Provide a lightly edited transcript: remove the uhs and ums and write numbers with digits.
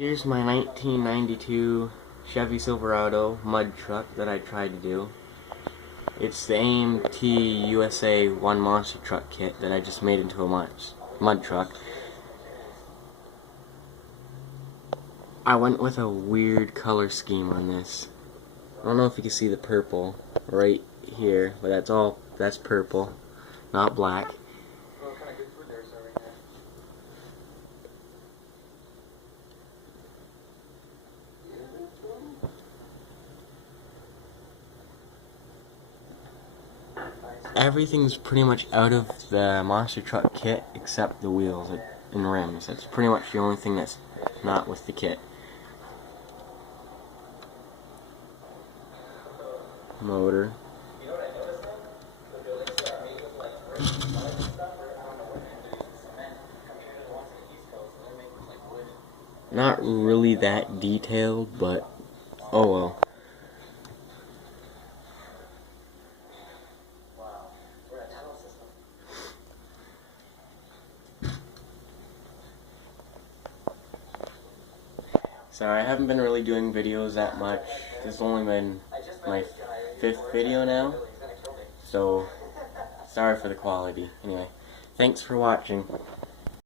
Here's my 1992 Chevy Silverado mud truck that I tried to do. It's the AMT USA 1 monster truck kit that I just made into a mud truck. I went with a weird color scheme on this. I don't know if you can see the purple right here, but that's purple, not black. Everything's pretty much out of the monster truck kit except the wheels and rims. That's pretty much the only thing that's not with the kit. Motor. Not really that detailed, but oh well. Sorry, I haven't been really doing videos that much. This has only been my 5th video now, so sorry for the quality. Anyway, thanks for watching.